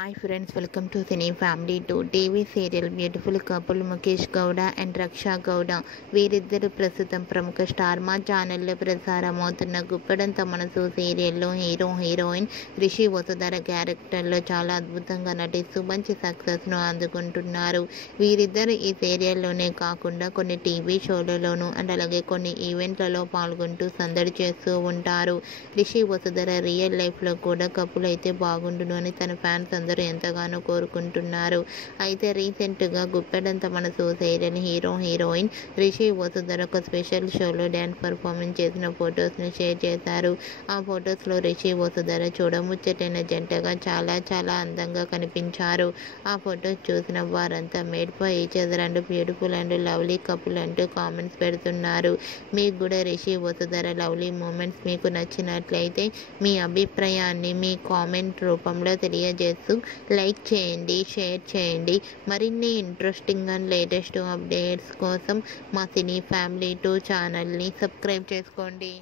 Hi friends, welcome to Cine Family 2 TV serial beautiful couple Mukesh Gowda and Raksha Gowda వీరిద్దరు ప్రస్తుతం ప్రముఖ star మా ఛానల్లో ప్రసారమవుతున్న గుప్పడంత మనసు సీరియల్లో హీరోయిన్ రిషి వసుధర క్యారెక్టర్లో చాలా అద్భుతంగా నటిస్తూ మంచి సక్సెస్ను అందుకుంటున్నారు. వీరిద్దరు ఈ సీరియల్లోనే కాకుండా కొన్ని టీవీ షోలలోనూ అండ్ అలాగే కొన్ని ఈవెంట్లలో పాల్గొంటూ సందడి చేస్తూ ఉంటారు. రిషి వసుధర రియల్ లైఫ్లో కూడా కపుల్ అయితే బాగుండును అని తన ఫ్యాన్స్ అందరూ ఎంతగానో కోరుకుంటున్నారు. అయితే రీసెంట్గా గుప్పెడంత మనసు సీరియల్ హీరోయిన్ రిషి వసుధర ఒక స్పెషల్ షోలో డ్యాన్స్ పర్ఫార్మెన్స్ చేసిన ఫొటోస్ను షేర్ చేశారు. ఆ ఫొటోస్లో రిషి వసుధర చూడముచ్చటైన జంటగా చాలా అందంగా కనిపించారు. ఆ ఫొటోస్ చూసిన వారంతా made for each other and beautiful and lovely couple అంటూ కామెంట్స్ పెడుతున్నారు. మీకు కూడా రిషి వసుధర లవ్లీ మూమెంట్స్ మీకు నచ్చినట్లయితే మీ అభిప్రాయాన్ని మీ కామెంట్ రూపంలో తెలియజేస్తూ లైక్ చేయండి, షేర్ చేయండి. మరిన్ని ఇంట్రెస్టింగ్ అండ్ లేటెస్ట్ అప్డేట్స్ కోసం మా సినీ ఫ్యామిలీ 2 ఛానల్ని సబ్స్క్రైబ్ చేసుకోండి.